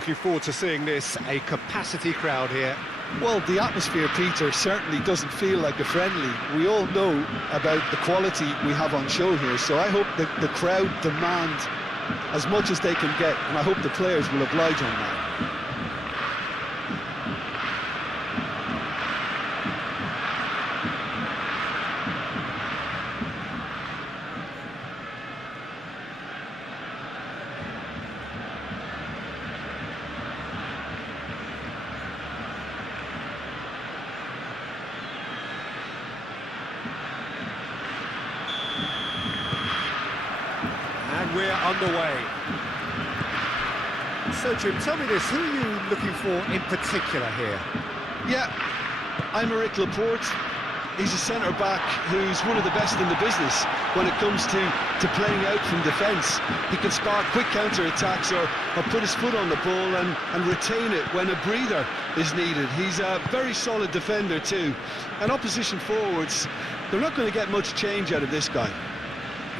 looking forward to seeing this. A capacity crowd here. Well, the atmosphere, Peter, certainly doesn't feel like a friendly. We all know about the quality we have on show here, so I hope that the crowd demand as much as they can get, and I hope the players will oblige on that. And we're underway. So, Jim, tell me this, who are you looking for in particular here? Yeah, I'm Eric Laporte. He's a centre-back who's one of the best in the business when it comes to playing out from defence. He can spark quick counter-attacks or put his foot on the ball and retain it when a breather is needed. He's a very solid defender too. And opposition forwards, they're not going to get much change out of this guy.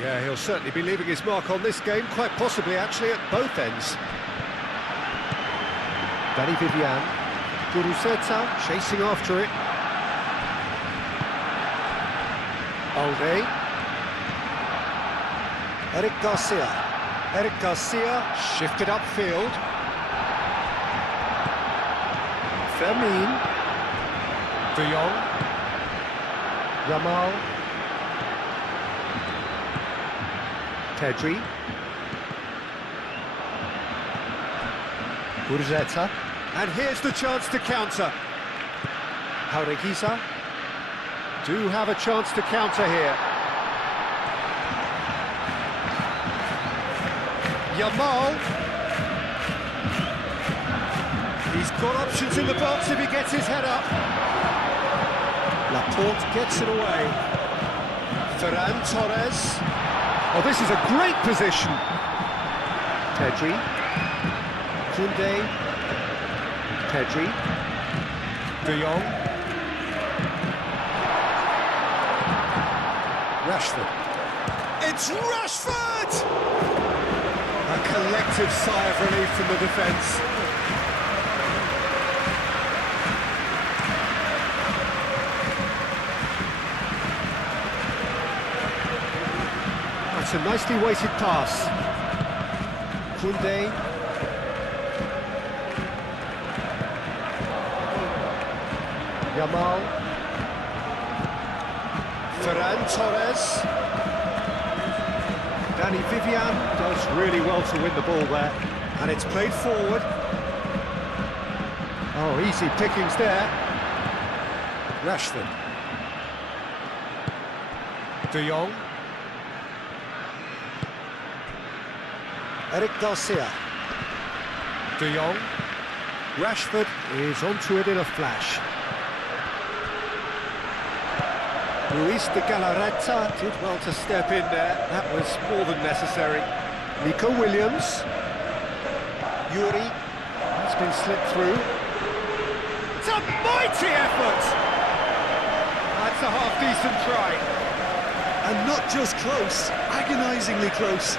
Yeah, he'll certainly be leaving his mark on this game, quite possibly actually at both ends. Danny Vivian, Guruceta chasing after it. Alde. Eric Garcia. Eric Garcia shifted upfield. Fermin. De Jong. Yamal. Pedri. Guruceta. And here's the chance to counter. Jaureguisa do have a chance to counter here. Yamal. He's got options in the box if he gets his head up. Laporte gets it away. Ferran Torres. Oh, this is a great position. Pedri. Koundé. Pedri. De Jong. Rashford. It's Rashford! A collective sigh of relief from the defence. That's a nicely weighted pass. Koundé. Yamal. Ferran Torres. Danny Vivian does really well to win the ball there. And it's played forward. Oh, easy pickings there. Rashford. De Jong. Eric Garcia. De Jong. Rashford is onto it in a flash. Luis de Galarreta did well to step in there. That was more than necessary. Nico Williams. Yuri. That's been slipped through. It's a mighty effort! That's a half-decent try. And not just close, agonisingly close.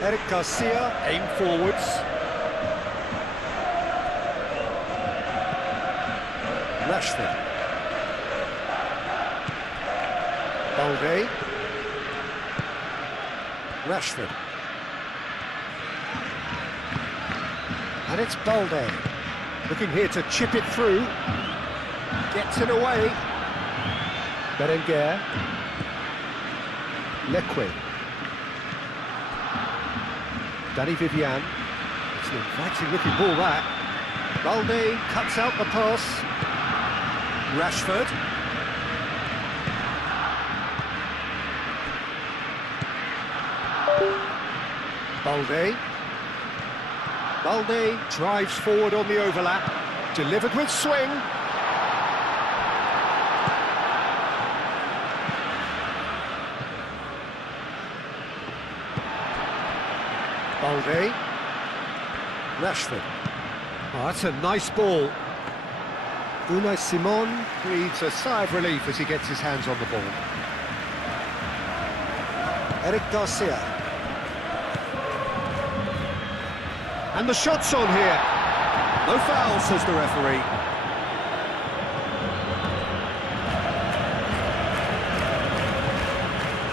Eric Garcia, aim forwards. Rashford. Balde. Rashford. And it's Balde. Looking here to chip it through. Gets it away. Berenguer. Leque. Danny Vivian. It's an inviting looking ball that. Balde cuts out the pass. Rashford. Balde. Balde drives forward on the overlap. Delivered with swing. Balde. Rashford. Oh, that's a nice ball. Unai Simon breathes a sigh of relief as he gets his hands on the ball. Eric Garcia. And the shot's on here. No foul, says the referee.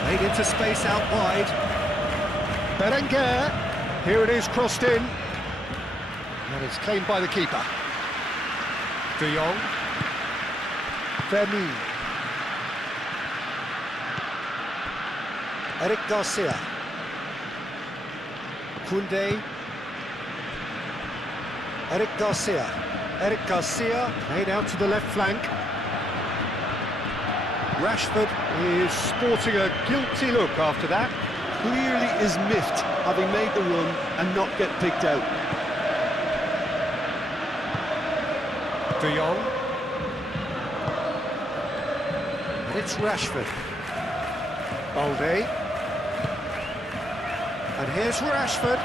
Made into space out wide. Berenguer. Here it is, crossed in. And it's claimed by the keeper. De Jong. Vermeer. Eric Garcia. Koundé. Eric Garcia. Eric Garcia made out to the left flank. Rashford is sporting a guilty look after that. Clearly is miffed having made the run and not get picked out. De Jong. And it's Rashford. Balde. And here's Rashford.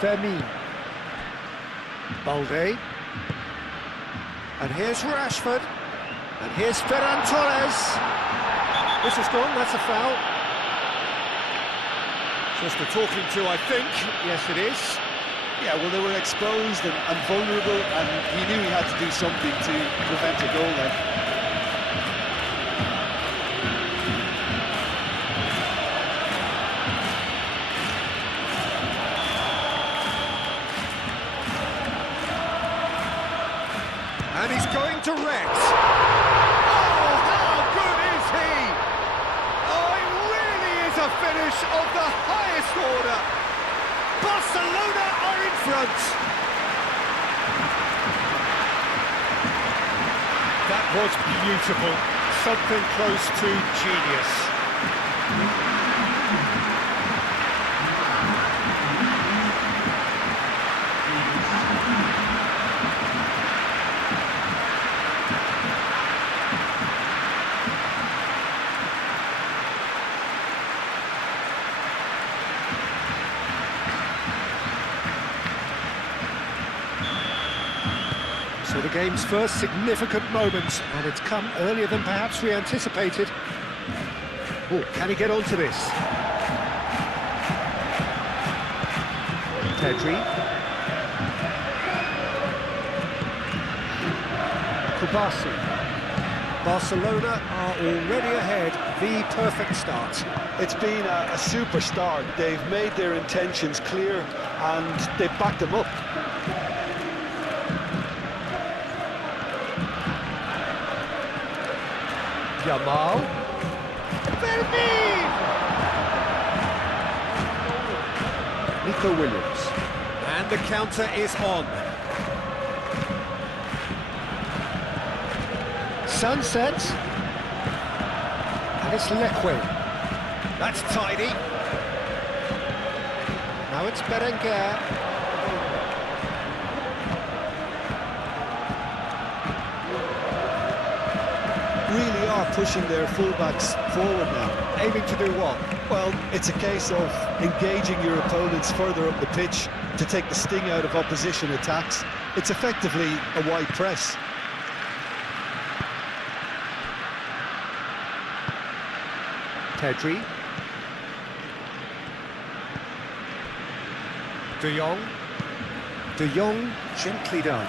Vermeer. Balde. And here's Rashford. And here's Ferran Torres. This is gone, that's a foul. Just a talking to, I think. Yes, it is. Yeah, well, they were exposed and vulnerable, and he knew he had to do something to prevent a goal then. And he's going to Rex. Oh, how good is he? Oh, it really is a finish of the highest order. Barcelona are in front. That was beautiful. Something close to genius. So the game's first significant moment, and it's come earlier than perhaps we anticipated. Oh, can he get onto this? Pedri. Kubasi. Barcelona are already ahead, the perfect start. It's been a super start. They've made their intentions clear and they've backed them up. Yamal. Vermeer! Nico Williams. And the counter is on. Sunset. And it's Leque. That's tidy. Now it's Berenguer. Really are pushing their fullbacks forward now. Aiming to do what? Well, it's a case of engaging your opponents further up the pitch to take the sting out of opposition attacks. It's effectively a wide press. Pedri. De Jong. De Jong, gently done.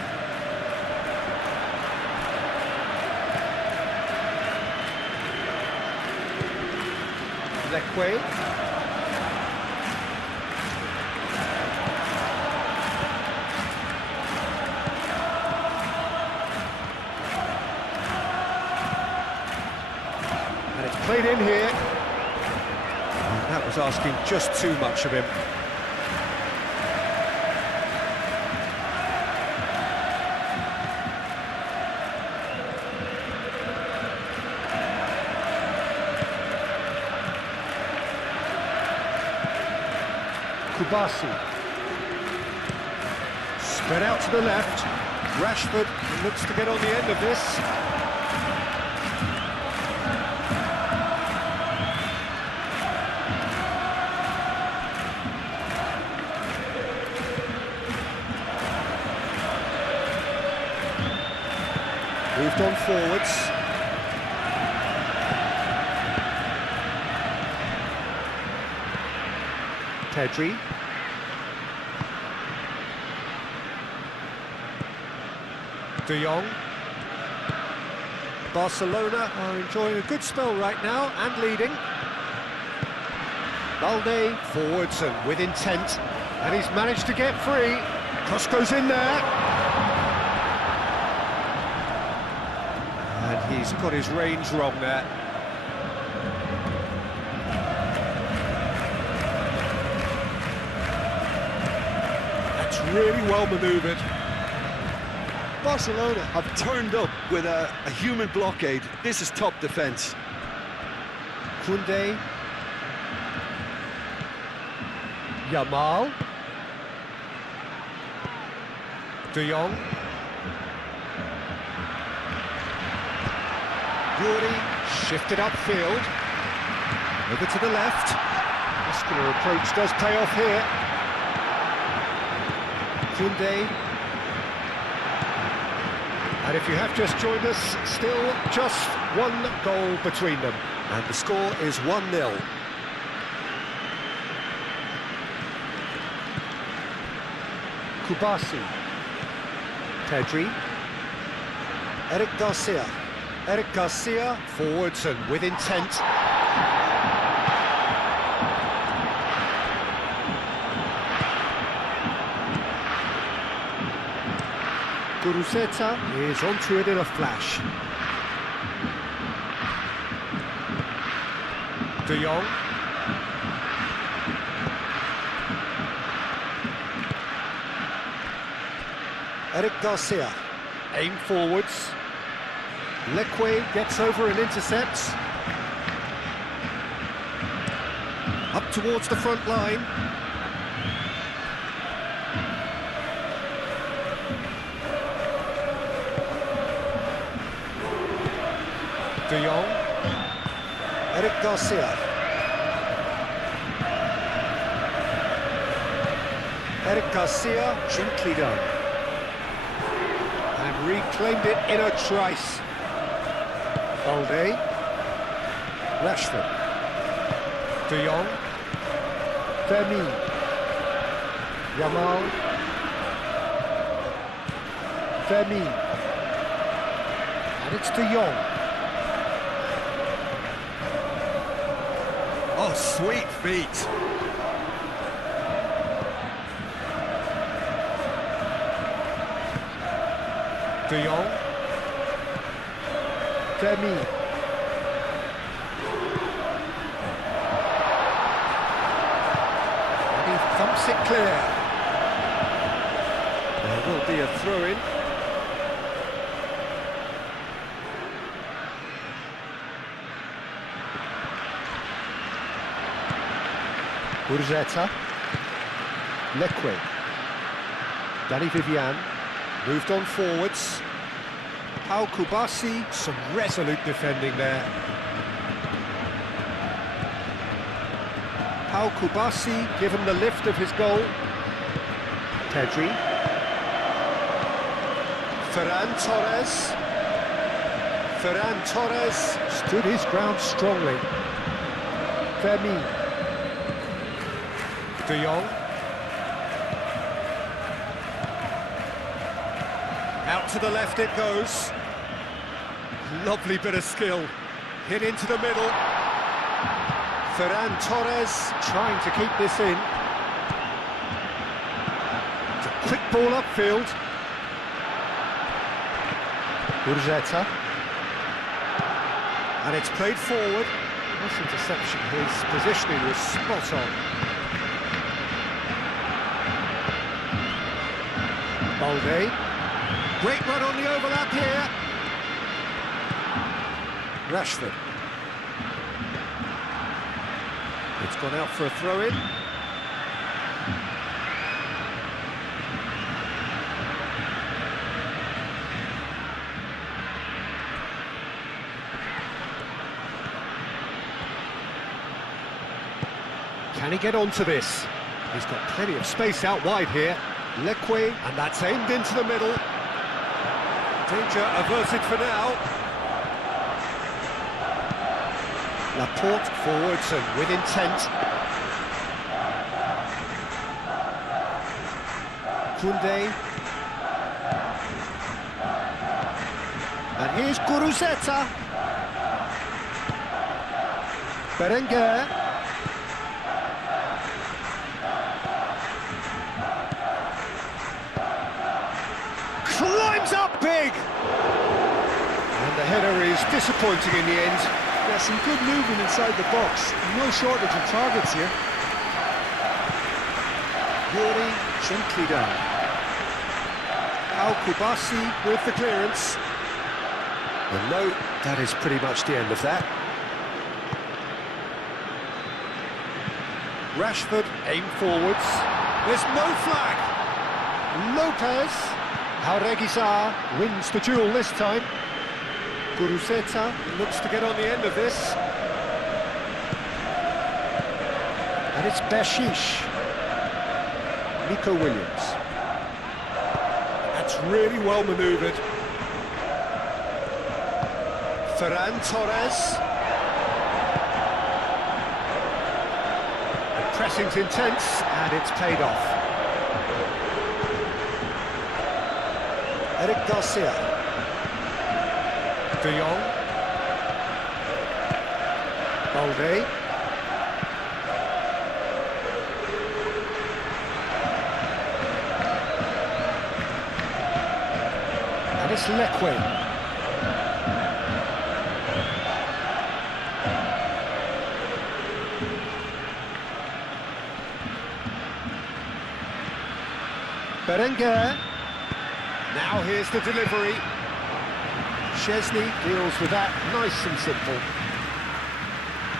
Leque. And it's played in here. Oh, that was asking just too much of him. Kubasi. Spread out to the left. Rashford looks to get on the end of this. Moved on forwards. Pedri. De Jong. Barcelona are enjoying a good spell right now and leading. Balde forwards and with intent, and he's managed to get free. Cross goes in there. And he's got his range wrong there. That's really well manoeuvred. Barcelona have turned up with a human blockade. This is top defence. Koundé. Yamal. De Jong. Yuri shifted upfield. Over to the left. Muscular approach does pay off here. Koundé. And if you have just joined us, still just one goal between them. And the score is 1-0. Kubasi. Pedri. Eric Garcia. Eric Garcia, forwards and with intent. Guruceta is onto it in a flash. De Jong. Eric Garcia, aim forwards. Leque gets over and intercepts. Up towards the front line. De Jong. Eric Garcia. Eric Garcia, gently done. And reclaimed it in a trice. Balde. Rashford. De Jong. Fermin. Yamal. Fermin. And it's De Jong. Oh, sweet feet. De Jong. Fermin. And he thumps it clear. There will be a throw-in. Guruceta. Leque. Danny Vivian. Moved on forwards. Pau Kubasi, some resolute defending there. Pau Kubasi given the lift of his goal. Pedri. Ferran Torres. Ferran Torres stood his ground strongly. Fermin. De Jong. Out to the left it goes. Lovely bit of skill. Hit into the middle. Ferran Torres trying to keep this in. It's a quick ball upfield. Guruceta. And it's played forward. Nice interception. His positioning was spot on. Balde. Great run on the overlap here. Rashford. It's gone out for a throw-in. Can he get onto this? He's got plenty of space out wide here. Leque, and that's aimed into the middle. Danger averted for now. Laporte forwards and with intent. Koundé. And here's Guruzeta. Berenguer. Climbs up big! And the header is disappointing in the end. Yeah, some good movement inside the box. No shortage of targets here. Yuri gently down. Al-Kubasi with the clearance. And no, that is pretty much the end of that. Rashford aim forwards. There's no flag. Lopez. Jaureguizar wins the duel this time. Guruzeta looks to get on the end of this. And it's Bershish. Nico Williams. That's really well manoeuvred. Ferran Torres. The pressing's intense and it's paid off. Eric Garcia. De Jong. Balde. And it's Leque. Berenguer. Now here's the delivery. Chesney deals with that nice and simple.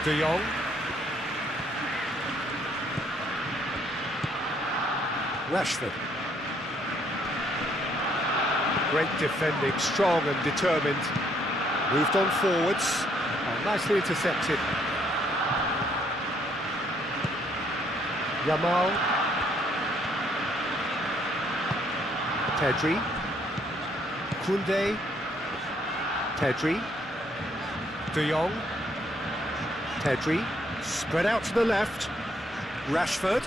De Jong. Rashford. Great defending, strong and determined. Moved on forwards. Oh, nicely intercepted. Yamal. Pedri. Koundé. Pedri. De Jong. Pedri. Spread out to the left. Rashford.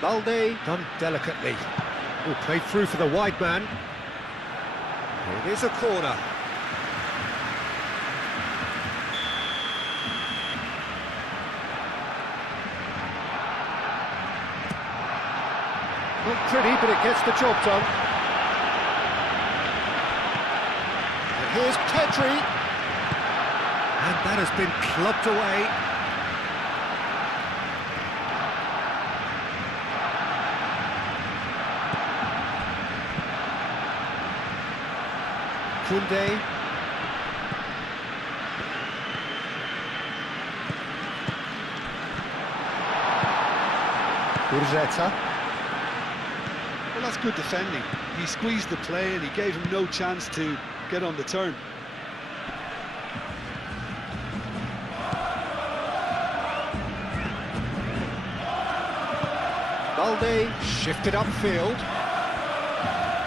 Balde done delicately. Oh, played through for the wide man. It is a corner. Not pretty, but it gets the job done. And here's Pedri. And that has been clubbed away. Koundé. Guruzeta. Well, that's good defending. He squeezed the play and he gave him no chance to get on the turn. Balde shifted upfield.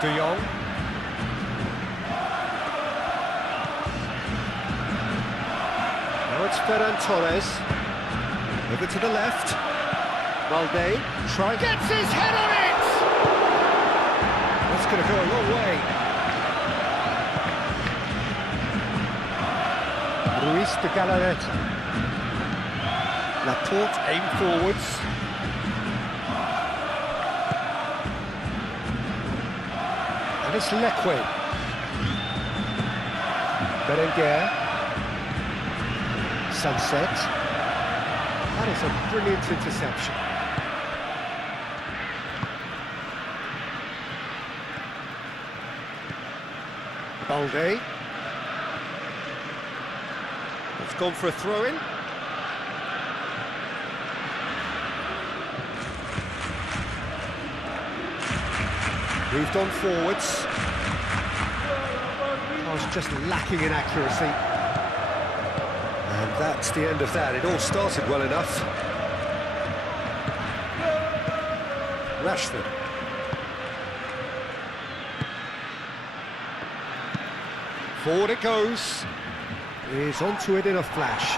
De Jong. Now it's Ferran Torres. Over to the left. Balde gets his head on it! That's going to go a long way. Ruiz de Galarreta. Laporte aim forwards. And it's Leque. Berenguer. Sunset. That is a brilliant interception. Balde. It's gone for a throw-in. Moved on forwards. I was just lacking in accuracy. And that's the end of that. It all started well enough. Rashford. Forward it goes. He's onto it in a flash.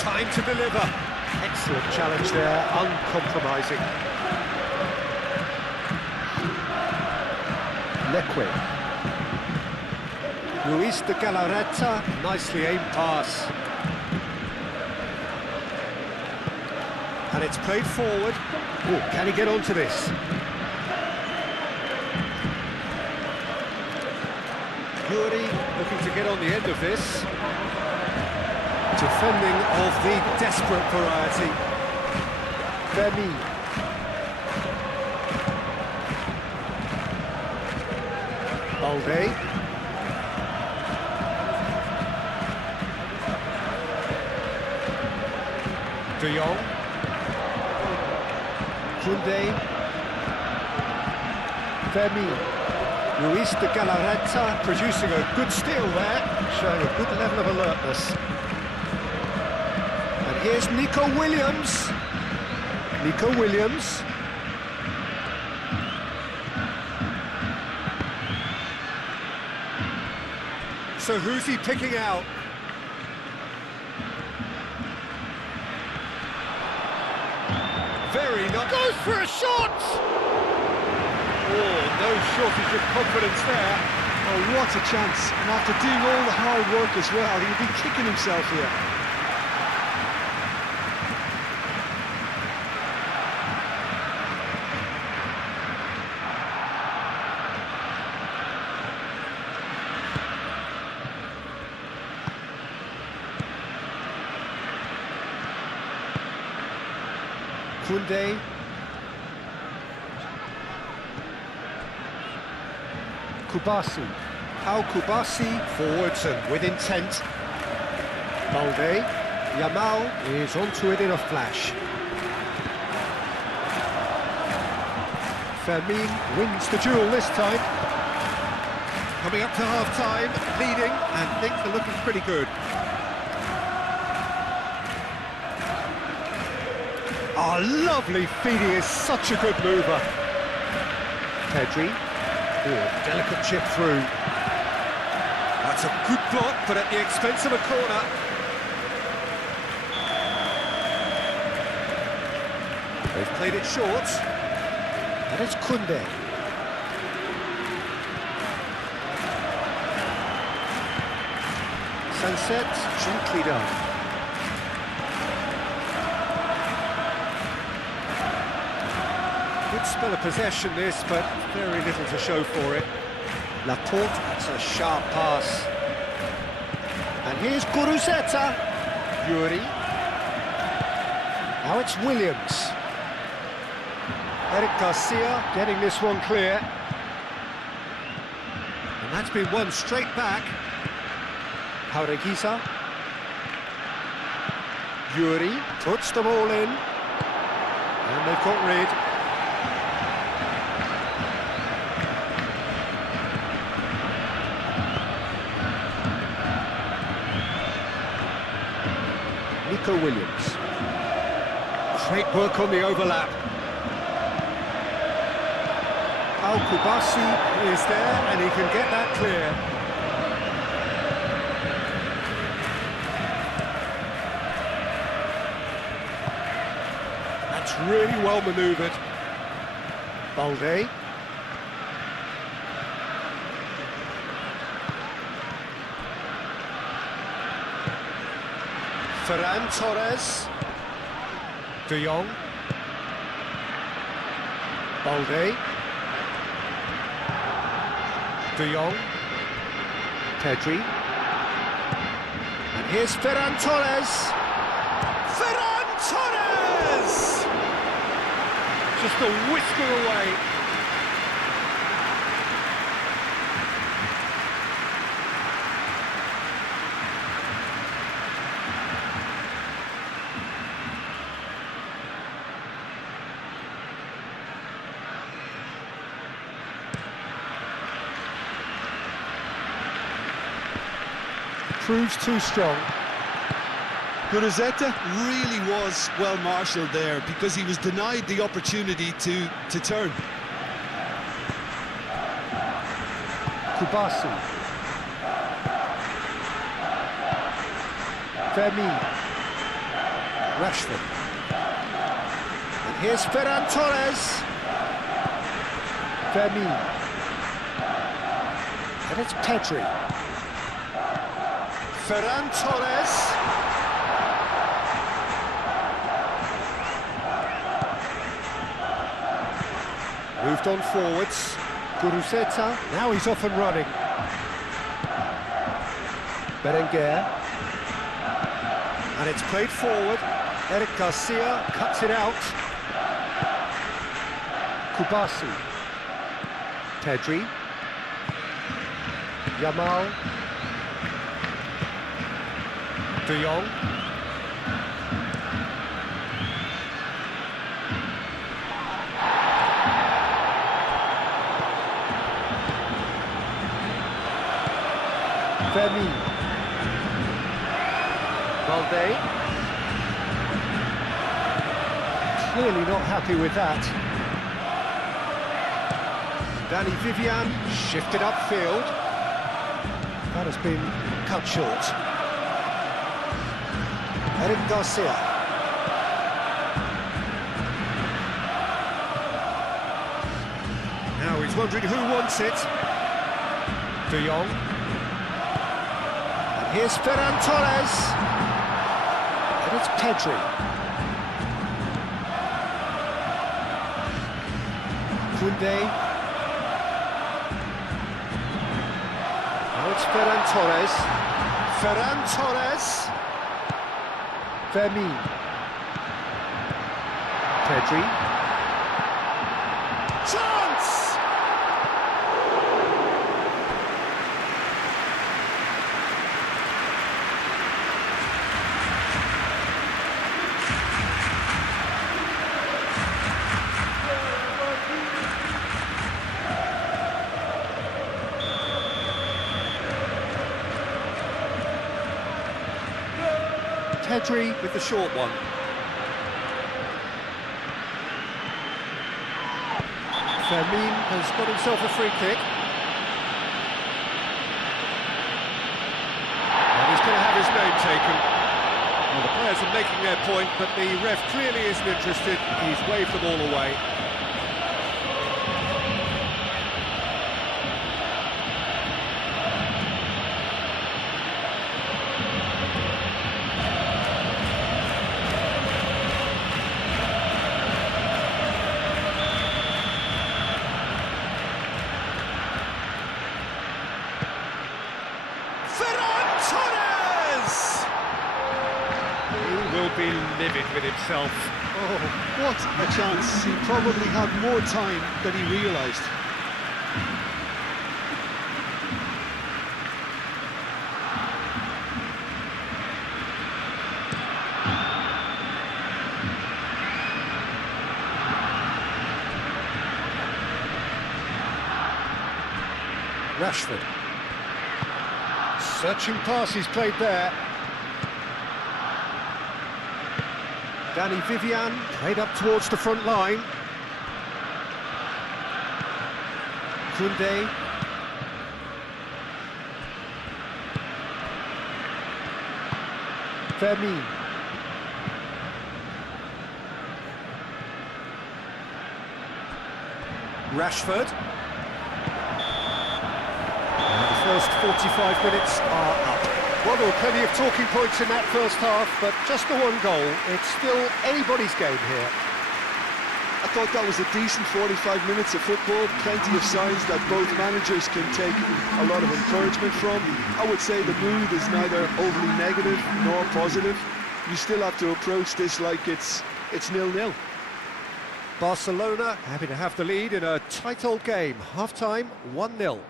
Time to deliver. Excellent challenge there, uncompromising. Leque. Luis de Galarreta, nicely aimed pass. And it's played forward. Oh, can he get onto this? Yuri looking to get on the end of this. Defending of the desperate variety. Fermi. Balde. De Jong. Koundé. Fermi. Luis de Galarreta producing a good steal there, showing a good level of alertness. And here's Nico Williams. Nico Williams. So who's he picking out? Very nice. Goes for a shot! Oh, no shortage of confidence there. Oh, what a chance. And after doing all the hard work as well, he'd be kicking himself here. Koundé. Kubasi. Pau Kubasi forwards and with intent. Balde. Yamal is onto it in a flash. Fermin wins the duel this time. Coming up to half-time, leading, and things are looking pretty good. Oh, lovely feed, he is such a good mover. Pedri. Oh, delicate chip through. That's a good block, but at the expense of a corner. They've played it short. And it's Koundé. Sunset, gently done. Good spell of possession this, but very little to show for it. Laporte, that's a sharp pass. And here's Guruzeta. Yuri. Now it's Williams. Eric Garcia getting this one clear. And that's been won straight back. Jaureguiza. Yuri puts them all in. And they've got rid. Nico Williams. Great work on the overlap. Al Kubasi is there and he can get that clear. That's really well manoeuvred. Balde. Ferran Torres. De Jong. Balde. De Jong. Pedri. And here's Ferran Torres. Ferran Torres! Just a whisker away. Proves too strong. Guruzzetta really was well marshalled there because he was denied the opportunity to turn. Kubasi. Fermin. Rashford. And here's Ferran Torres. Fermin. And it's Pedri. Ferran Torres. Moved on forwards. Guruzzetta. Now he's off and running. Berenguer. And it's played forward. Eric Garcia cuts it out. Kubasi. Pedri. Yamal. De Jong. Fermin. Valde. Clearly not happy with that. Danny Vivian shifted upfield. That has been cut short. Eric Garcia. Now he's wondering who wants it. De Jong. Here's Ferran Torres. And it's Pedri. Koundé. Now it's Ferran Torres. Ferran Torres. Fermin. Pedri. Chance! Pedri with the short one. Fermin has got himself a free kick. And he's going to have his name taken. Well, the players are making their point, but the ref clearly isn't interested. He's waved them all away. Will be livid with himself. Oh, what a chance. He probably had more time than he realised. Rashford. Searching pass he's played there. Danny Vivian played up towards the front line. Koundé. Fermin. Rashford. And the first 45 minutes are up. Well, there were plenty of talking points in that first half, but just the one goal. It's still anybody's game here. I thought that was a decent 45 minutes of football, plenty of signs that both managers can take a lot of encouragement from. I would say the mood is neither overly negative nor positive. You still have to approach this like it's 0-0. Barcelona happy to have the lead in a tight old game. Half-time, 1-0.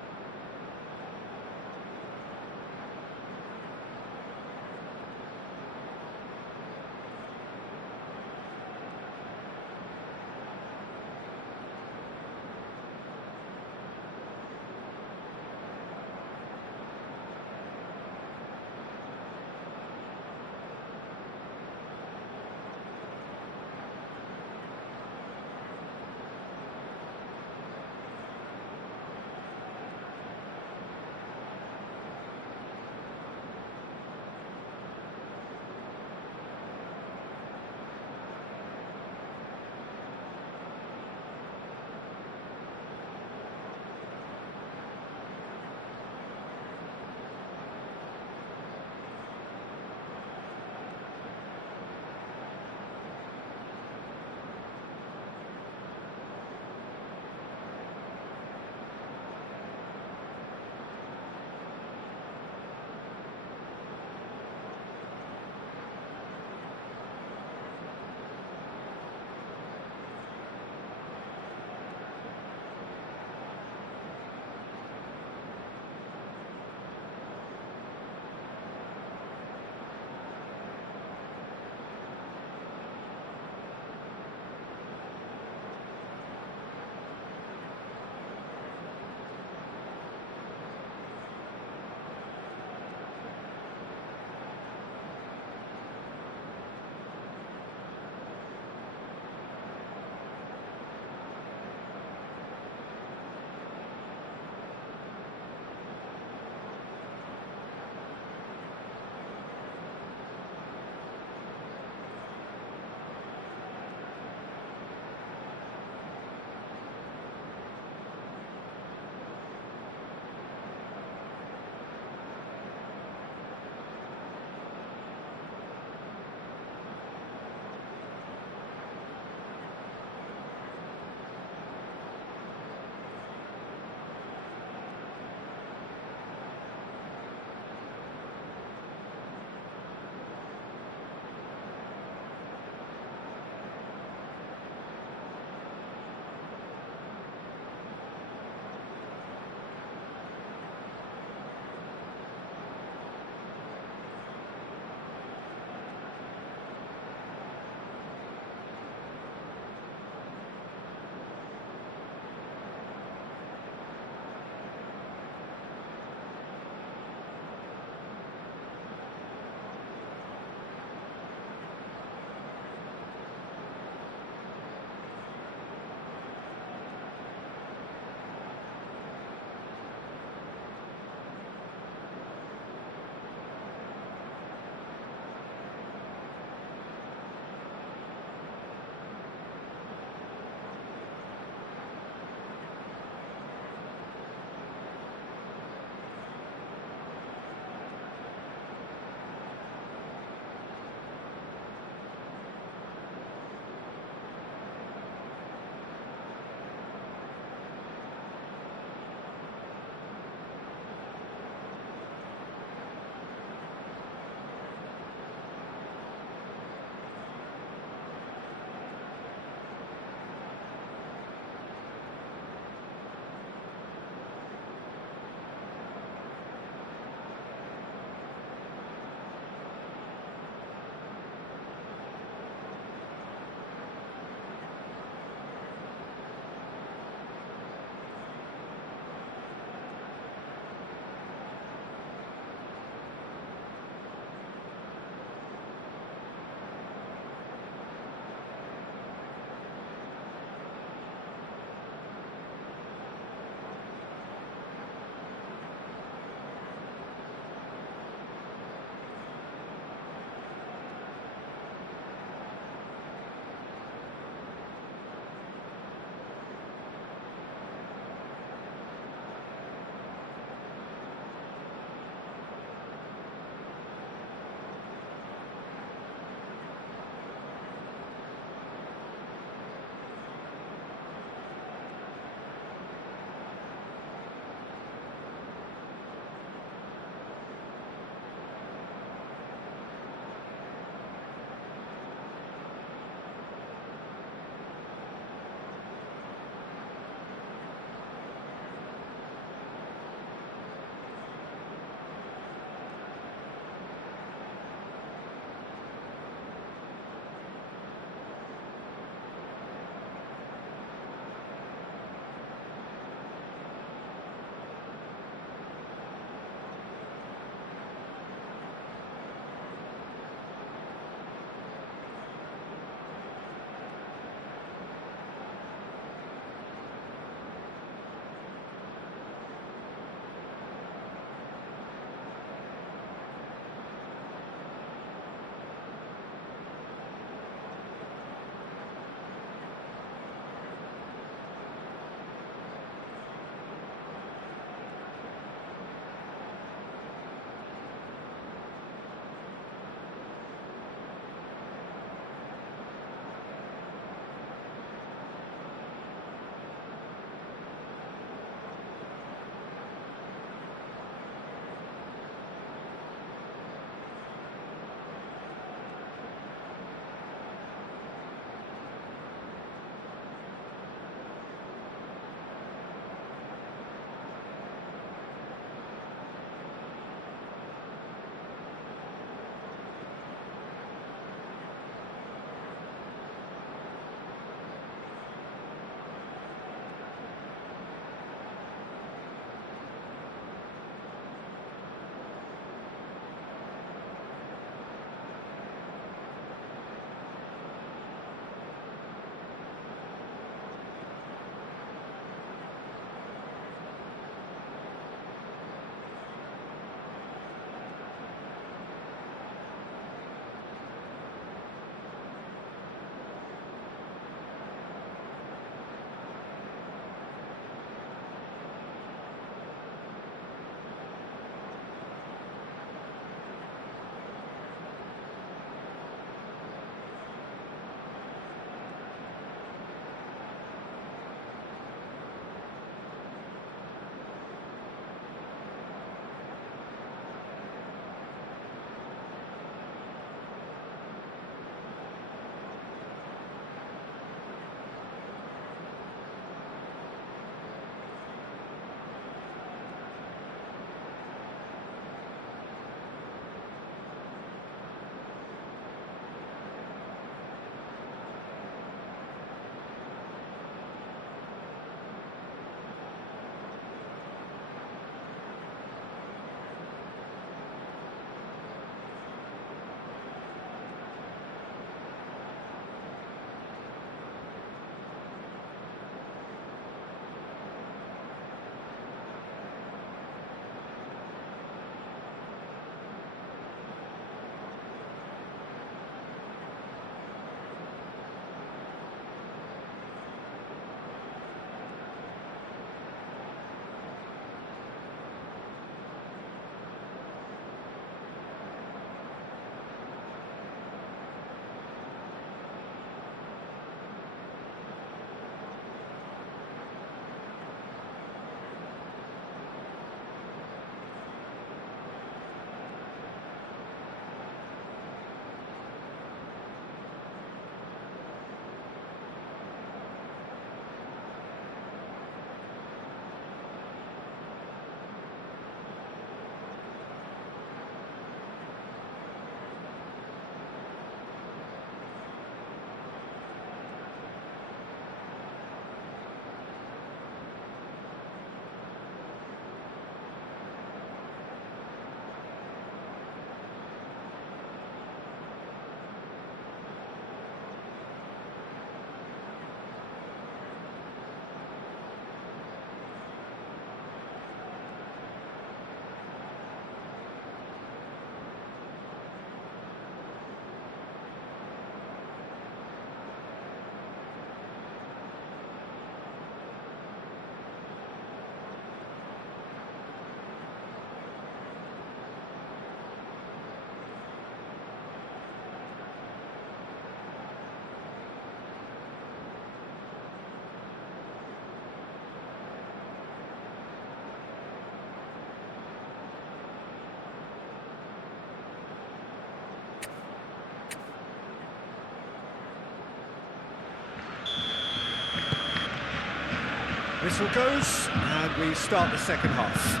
Whistle goes, and we start the second half.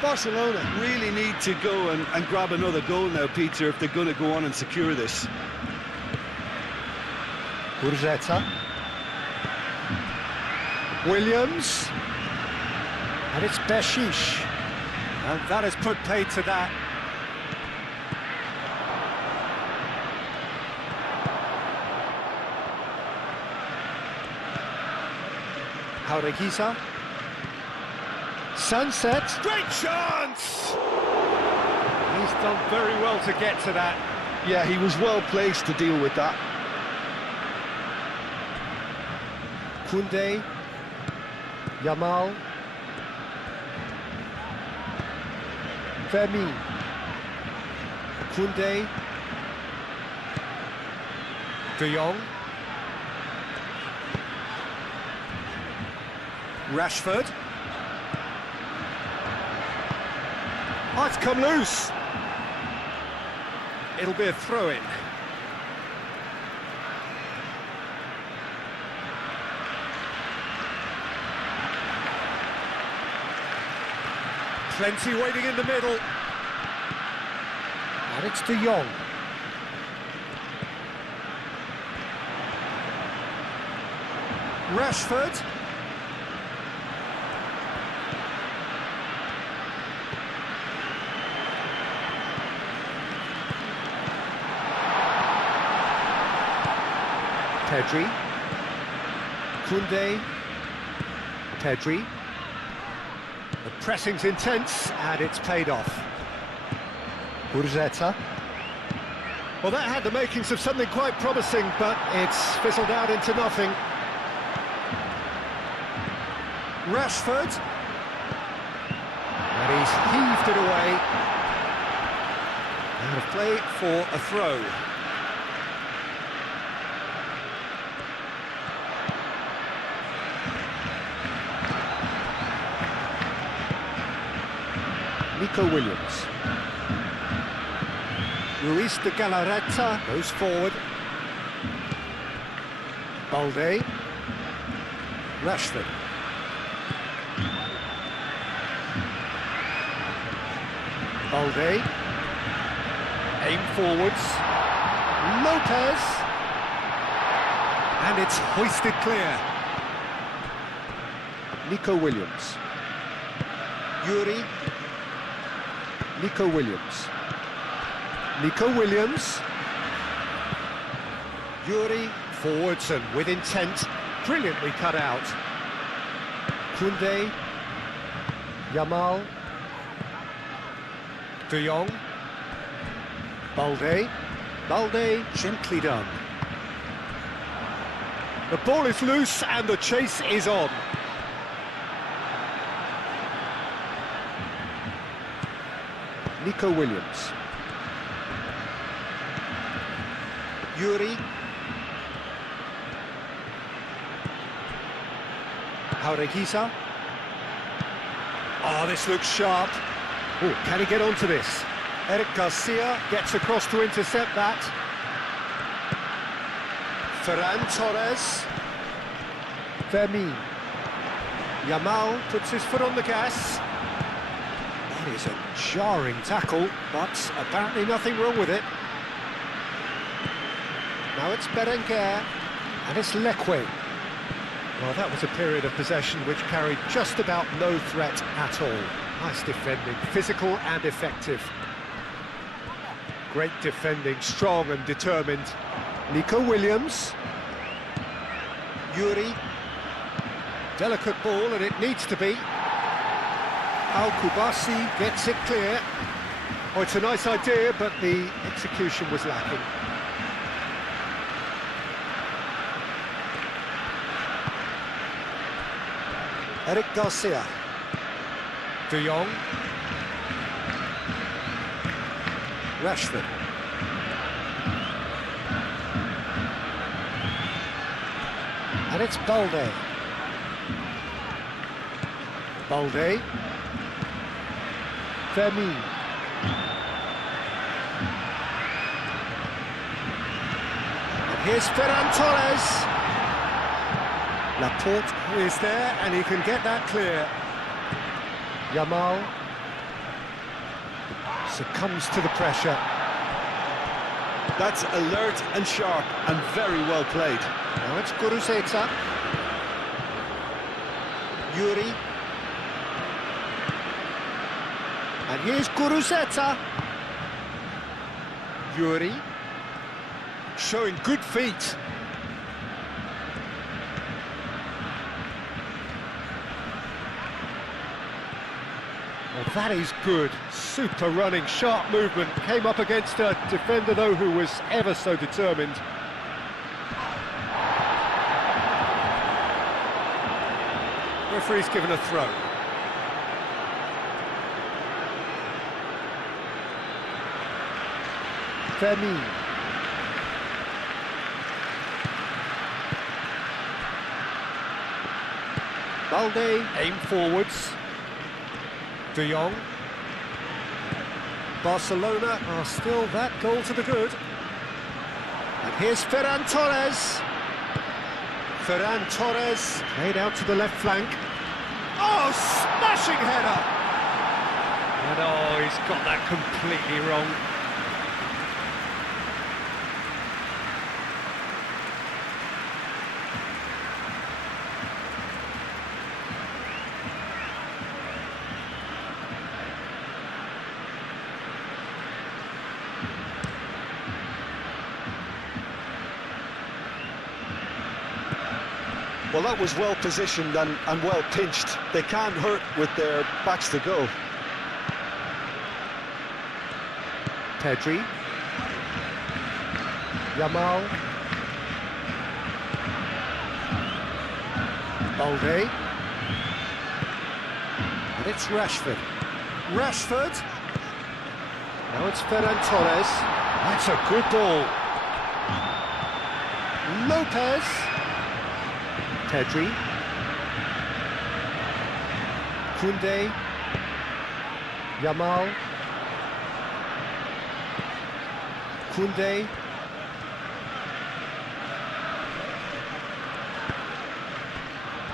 Barcelona really need to go and grab another goal now, Peter, if they're going to go on and secure this. Gurzeta. Williams. And it's Beshish. And that has put paid to that. Jaureguisa. Sunset. Great chance! He's done very well to get to that. Yeah, he was well placed to deal with that. Koundé. Yamal. Fermin. Koundé. De Jong. Rashford. Oh, it's come loose. It'll be a throw-in. Plenty waiting in the middle. And it's De Jong. Rashford. Pedri. Koundé. Pedri. The pressing's intense, and it's paid off. Gurzeta. Well, that had the makings of something quite promising, but it's fizzled out into nothing. Rashford. And he's heaved it away. Out of play for a throw. Nico Williams. Ruiz de Galarreta goes forward. Balde. Rashford. Balde. Aim forwards. Lopez. And it's hoisted clear. Nico Williams. Yuri. Nico Williams. Nico Williams. Yuri forwards and with intent. Brilliantly cut out. Koundé. Yamal. De Jong. Balde. Balde gently done. The ball is loose and the chase is on. Nico Williams. Yuri. Jaureguisa. Oh, this looks sharp. Oh, can he get onto this? Eric Garcia gets across to intercept that. Ferran Torres. Fermin. Yamal puts his foot on the gas. That is a jarring tackle, but apparently nothing wrong with it. Now it's Berenguer, and it's Leque. Well, that was a period of possession which carried just about no threat at all. Nice defending, physical and effective. Great defending, strong and determined. Nico Williams. Yuri. Delicate ball, and it needs to be. Al-Kubasi gets it clear. Oh, it's a nice idea, but the execution was lacking. Eric Garcia. De Jong. Rashford. And it's Balde. Balde. Fermin. And here's Ferran Torres. Laporte is there, and he can get that clear. Yamal succumbs to the pressure. That's alert and sharp and very well played. Now it's Guruceta. Yuri. And here's Guruceta. Yuri. Showing good feet. Well, that is good. Super running, sharp movement. Came up against a defender, though, who was ever so determined. Referee's given a throw. Fermin. Balde, aim forwards. De Jong. Barcelona are still that goal to the good. And here's Ferran Torres. Ferran Torres played out to the left flank. Oh, smashing header! And oh, he's got that completely wrong. Well, that was well positioned and well pinched. They can't hurt with their backs to go. Pedri. Yamal. Balde. And it's Rashford. Rashford. Now it's Ferran Torres. That's a good ball. Lopez. Pedri. Koundé. Yamal. Koundé.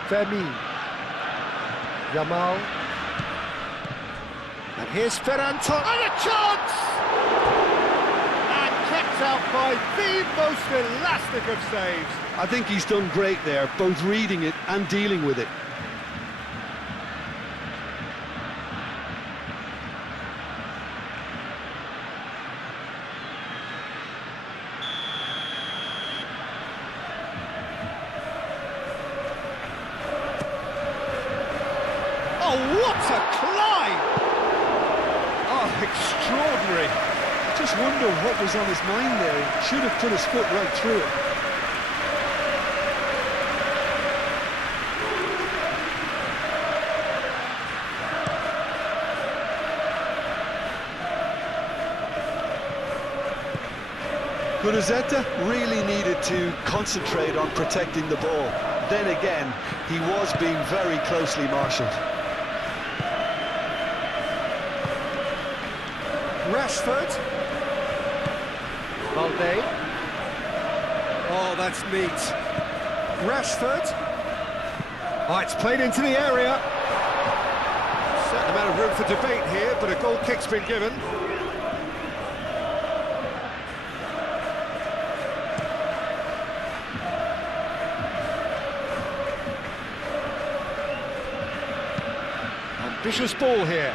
Fermin. Yamal. And here's Ferran Torres. And a chance! And kept out by the most elastic of saves. I think he's done great there, both reading it and dealing with it. Oh, what a climb! Oh, extraordinary. I just wonder what was on his mind there. He should have put his foot right through it. Guruceta really needed to concentrate on protecting the ball. Then again, he was being very closely marshalled. Rashford. Balde. Oh, that's neat. Rashford. Oh, it's played into the area. Certain amount of room for debate here, but a goal kick's been given. Ambitious ball here.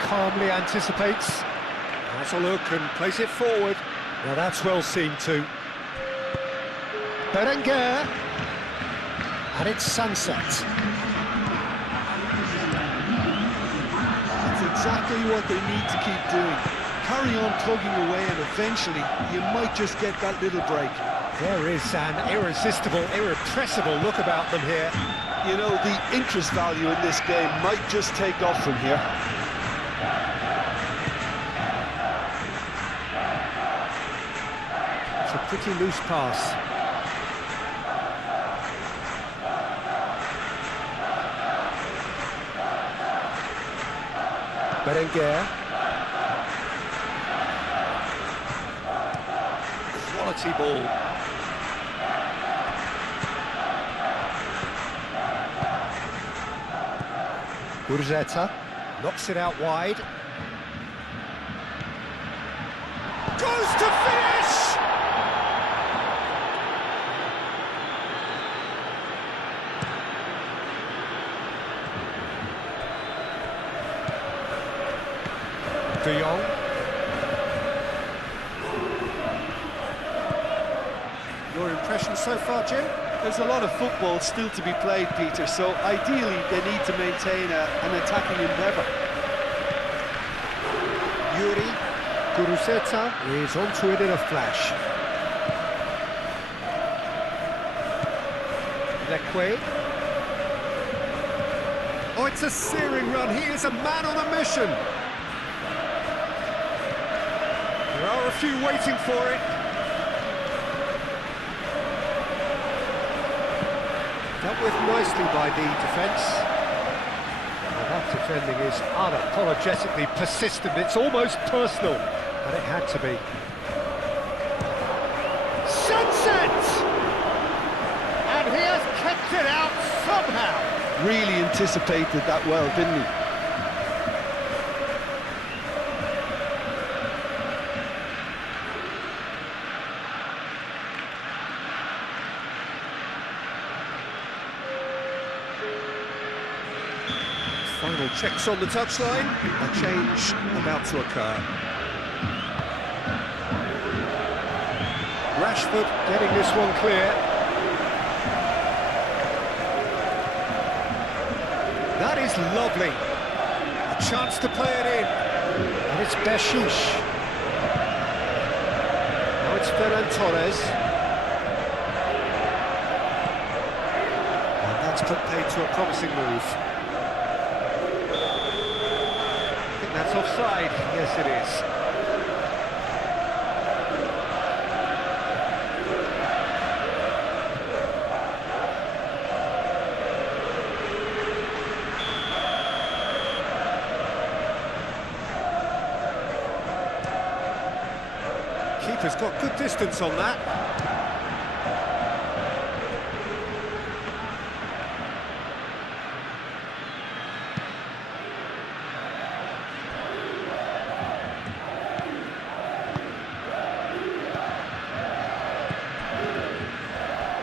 Calmly anticipates. Has a look and plays it forward. Now that's well seen too. Berenguer. And it's sunset. That's exactly what they need to keep doing. Carry on plugging away and eventually you might just get that little break. There is an irresistible, irrepressible look about them here. You know, the interest value in this game might just take off from here. It's a pretty loose pass. Berenguer. Quality ball. Gurzeta knocks it out wide. Goes to finish! De Jong. Your impression so far, Jim? There's a lot of football still to be played, Peter, so ideally they need to maintain an attacking endeavour. Yuri Gurzeta is onto it in a flash. Leque. Oh, it's a searing run. He is a man on a mission. There are a few waiting for it. Dealt with nicely by the defence. Well, that defending is unapologetically persistent. It's almost personal, but it had to be. Sunset! And he has kept it out somehow. Really anticipated that well, didn't he? Final checks on the touchline. A change about to occur. Rashford getting this one clear. That is lovely. A chance to play it in. And it's Beshish. Now it's Ferran Torres. And that's put paid to a promising move. That's offside. Yes, it is. Keeper's got good distance on that.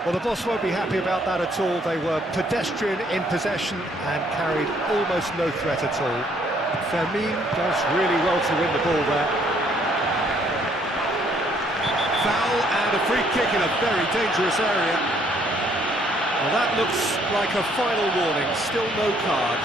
Well, the boss won't be happy about that at all. They were pedestrian in possession and carried almost no threat at all. Fermin does really well to win the ball there. Foul and a free kick in a very dangerous area. Well, that looks like a final warning. Still no card.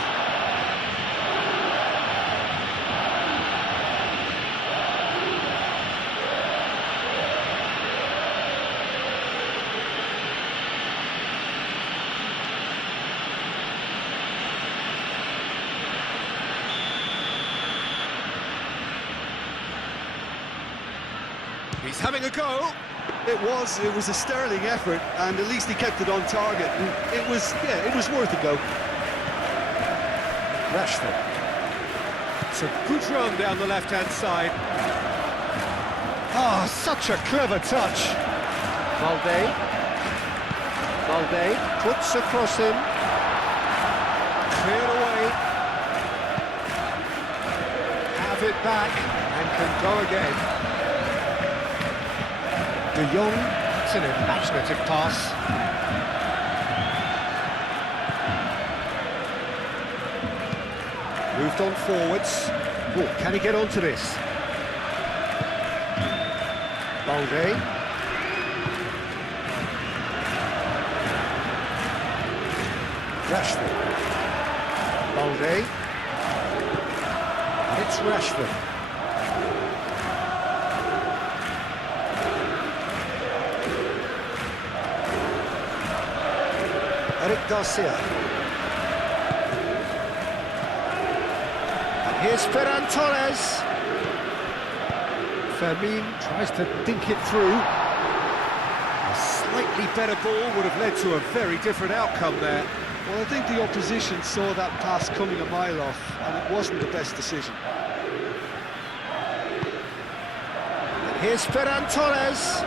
He's having a go. It was a sterling effort, and at least he kept it on target. And it was worth a go. Rashford. It's a good run down the left-hand side. Ah, such a clever touch. Valde puts across him. Cleared away. Have it back and can go again. De Jong, it's an imaginative pass. Moved on forwards. Oh, can he get onto this? Balde. Rashford. Balde. And it's Rashford. Eric Garcia. And here's Ferran Torres. Fermin tries to dink it through. A slightly better ball would have led to a very different outcome there. Well, I think the opposition saw that pass coming a mile off, and it wasn't the best decision. And here's Ferran Torres.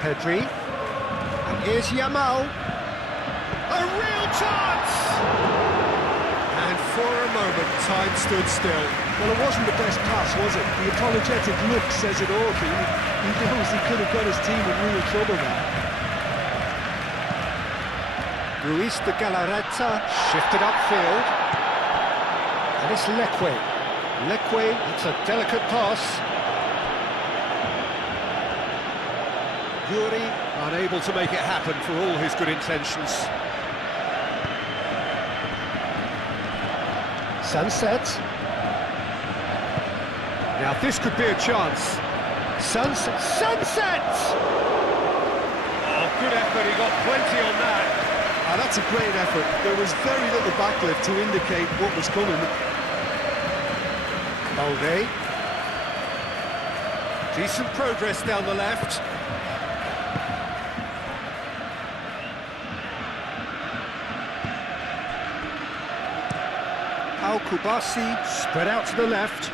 Pedri. And here's Yamal. A real chance! For a moment, time stood still. Well, it wasn't the best pass, was it? The apologetic look says it all, Keane. He knows he could have got his team in real trouble now. Ruiz de Galarreta shifted upfield. And it's Leque. Leque, it's a delicate pass. Yuri, unable to make it happen for all his good intentions. Sunset. Now this could be a chance. Sunset! Oh, good effort, he got plenty on that. That's a great effort. There was very little backlift to indicate what was coming. Balde. Decent progress down the left. Kubasi spread out to the left.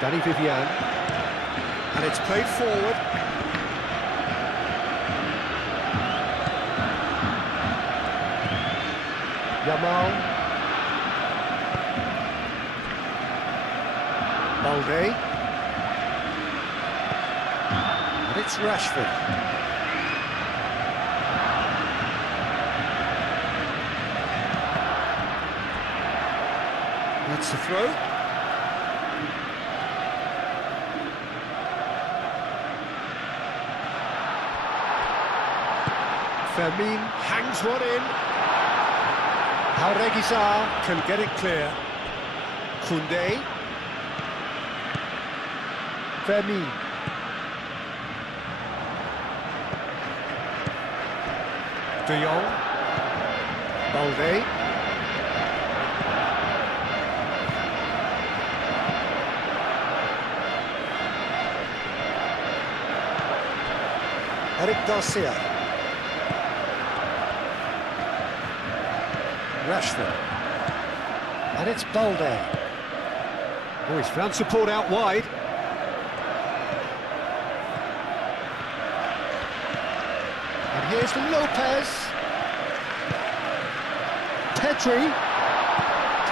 Danny Vivian. And it's played forward. Yamal. Balde. And it's Rashford. That's the throw. Fermin hangs one in. Jauregui can get it clear. Koundé. Fermin. De Jong. Balde. Eric Garcia. Rashford. And it's Balde. Oh, he's found support out wide. And here's Lopez. Pedri.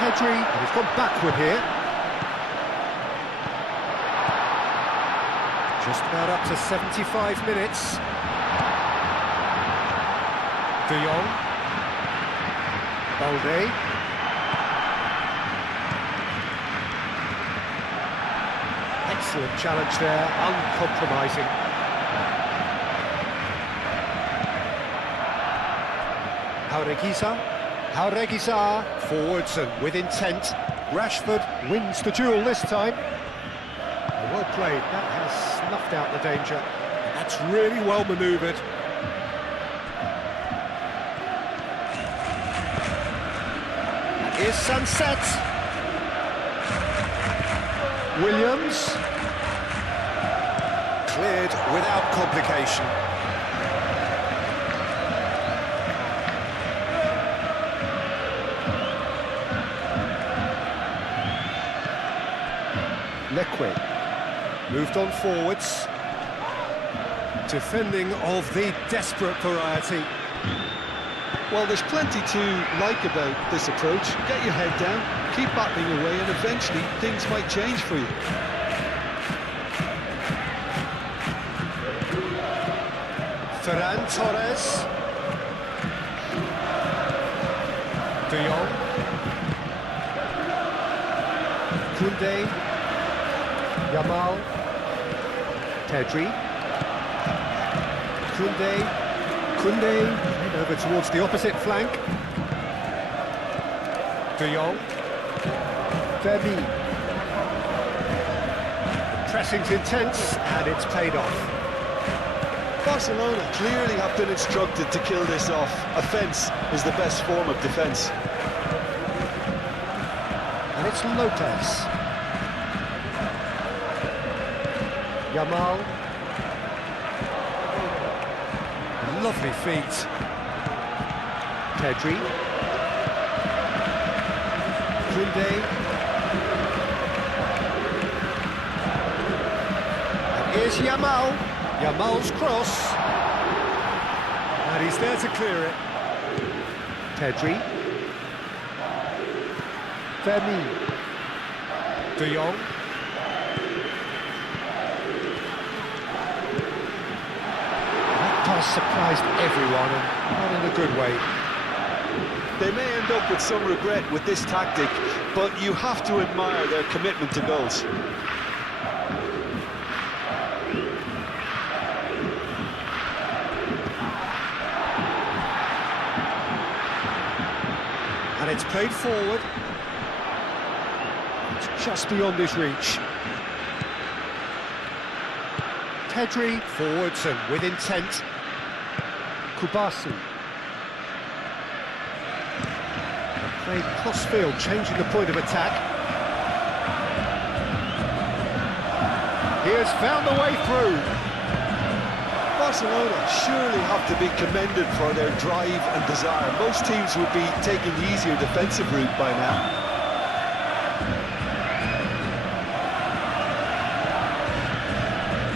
And he's gone backward here. Just about up to 75 minutes. De Jong. Balde. Excellent challenge there, uncompromising. Jauregui forwards and with intent. Rashford wins the duel this time. Well played, that has snuffed out the danger. That's really well manoeuvred. Here's Sunset. Williams. Cleared without complication. Leque. Moved on forwards. Defending of the desperate variety. Well, there's plenty to like about this approach. Get your head down, keep battling away, and eventually things might change for you. Ferran Torres. De Jong. Koundé. Yamal. Pedri. Koundé. Over towards the opposite flank. De Jong. Fermin. Pressing's intense, and it's paid off. Barcelona clearly have been instructed to kill this off. Offence is the best form of defence. And it's Lopez. Yamal. Lovely feet. Pedri. Koundé. And here's Yamal. Yamal's cross. And he's there to clear it. Pedri. Vermeer. De Jong. That pass surprised everyone, and not in a good way. They may end up with some regret with this tactic, but you have to admire their commitment to goals. And it's played forward. It's just beyond his reach. Pedri forwards and with intent. Kubasi. Played cross-field, changing the point of attack. He has found the way through. Barcelona surely have to be commended for their drive and desire. Most teams would be taking the easier defensive route by now.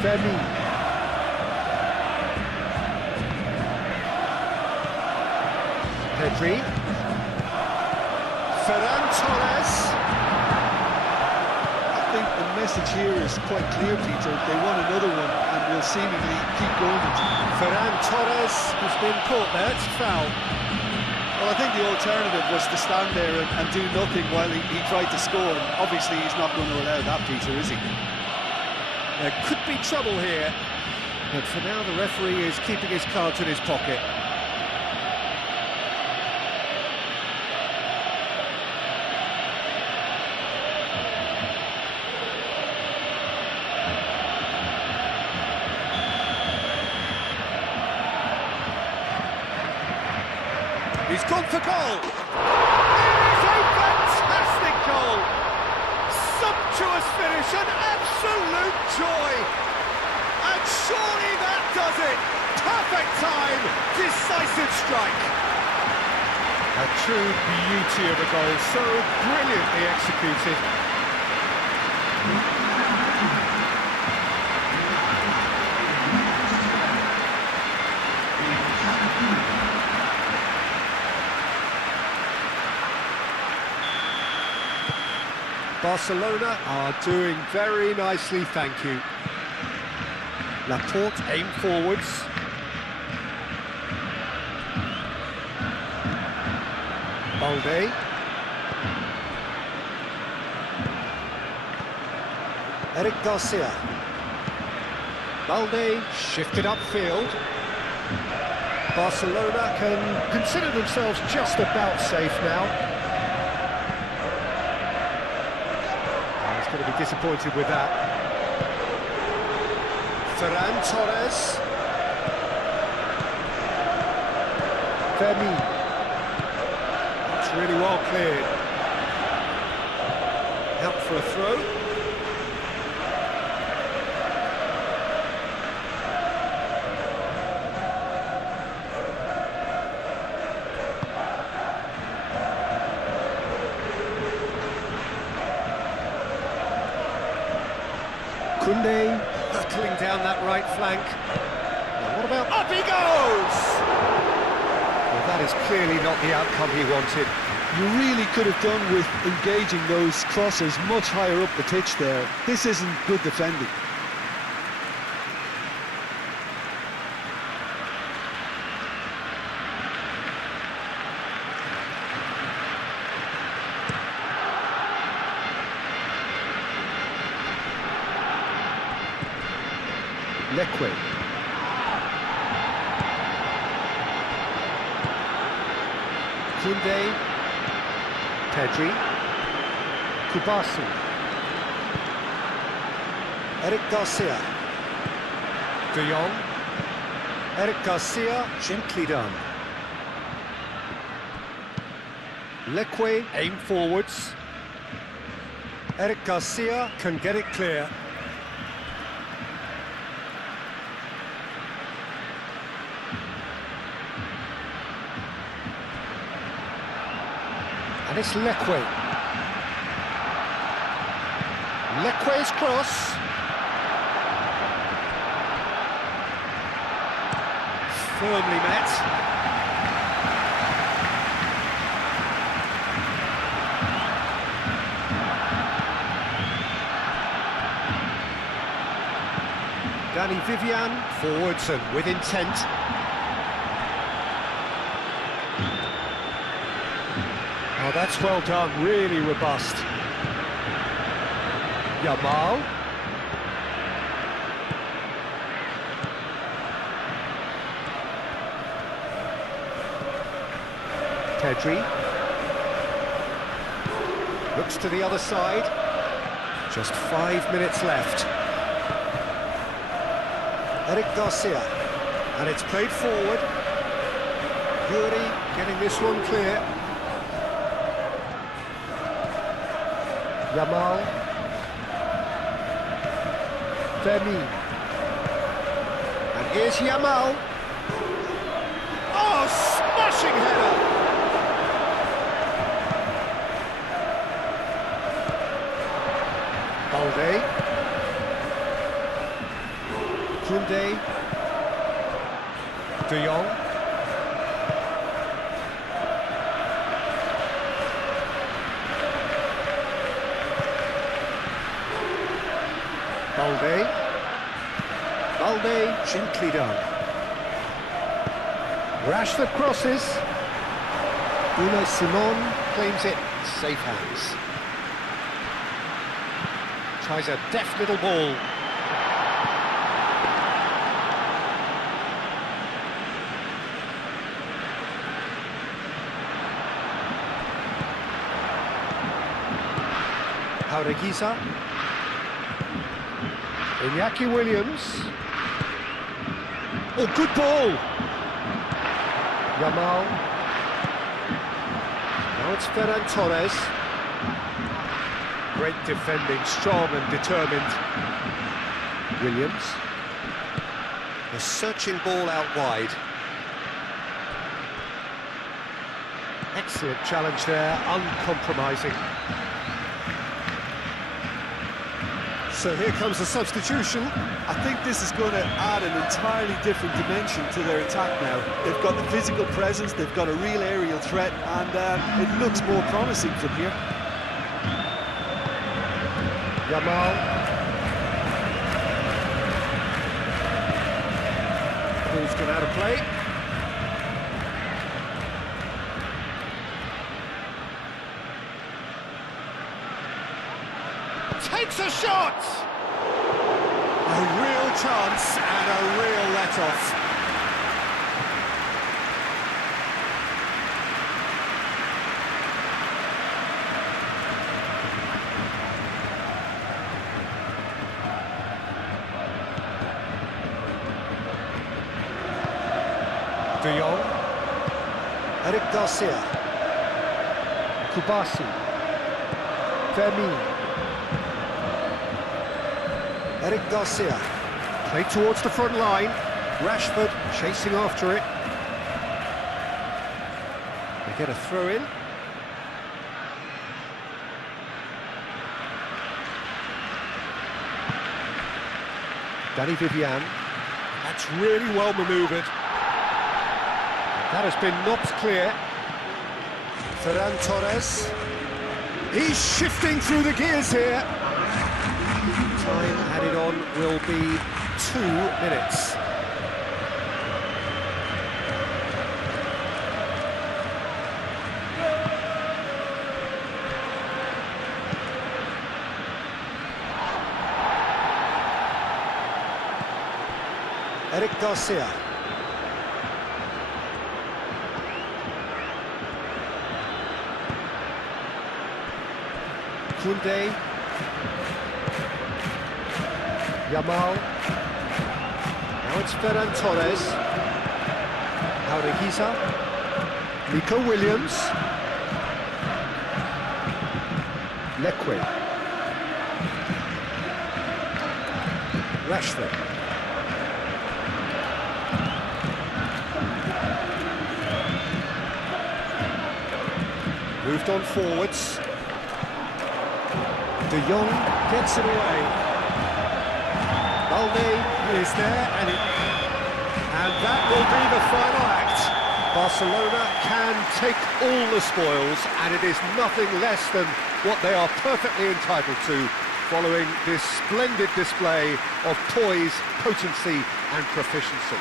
Vermeer. Pedri. Ferran Torres. I think the message here is quite clear, Peter. They want another one and will seemingly keep going. Ferran Torres has been caught there, it's foul. Well, I think the alternative was to stand there and do nothing while he tried to score. And obviously, he's not going to allow that, Peter, is he? There could be trouble here, but for now the referee is keeping his cards in his pocket. He's gone for goal! It is a fantastic goal! Sumptuous finish, an absolute joy! And surely that does it! Perfect time, decisive strike! A true beauty of a goal, so brilliantly executed. Barcelona are doing very nicely, thank you. Laporte aim forwards. Balde. Eric Garcia. Balde shifted upfield. Barcelona can consider themselves just about safe now. Going to be disappointed with that. Ferran Torres. Vermeer. That's really well cleared. Out for a throw. Koundé hurtling down that right flank. Now what about... Up he goes! Well, that is clearly not the outcome he wanted. You really could have done with engaging those crosses much higher up the pitch there. This isn't good defending. Leque. Koundé. Pedri. Kubasi. Eric Garcia. De Jong. Eric Garcia, gently done. Leque aim forwards. Eric Garcia can get it clear. And it's Leque. Leque's cross. Firmly met. Danny Vivian, forwards and with intent. Oh, that's well done, really robust. Yamal. Pedri. Looks to the other side. Just 5 minutes left. Eric Garcia. And it's played forward. Yuri getting this one clear. Yamal. Femi. And here's Yamal. Oh, smashing header! Balde. Koundé. De Jong. Balde, gently done. Rashford crosses. Unai Simon claims it, safe hands. Tries a deft little ball. Jaureguiza. Iñaki Williams. Oh, good ball! Yamal. Now it's Ferran Torres. Great defending, strong and determined. Williams. A searching ball out wide. Excellent challenge there, uncompromising. So here comes the substitution. I think this is going to add an entirely different dimension to their attack now. They've got the physical presence, they've got a real aerial threat, and it looks more promising from here. Yamal. Ball's gone out of play. Takes a shot! A real chance and a real let-off. De Jong. Eric Garcia. Kubasi. Femi. Eric Garcia. Played towards the front line. Rashford chasing after it. They get a throw in. Danny Vivian. That's really well manoeuvred. That has been knocked clear. Ferran Torres. He's shifting through the gears here. Time added on will be 2 minutes. Eric Garcia. Koundé. Yamal. Now it's Ferran Torres. Jaureguiza. Nico Williams. Leque. Rashford. Moved on forwards. De Jong gets it away. Balde is there, and that will be the final act. Barcelona can take all the spoils, and it is nothing less than what they are perfectly entitled to following this splendid display of poise, potency and proficiency.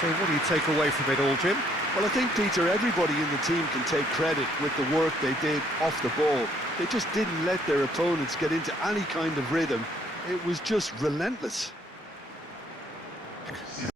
So what do you take away from it all, Jim? Well, I think, Peter, everybody in the team can take credit with the work they did off the ball. They just didn't let their opponents get into any kind of rhythm. It was just relentless.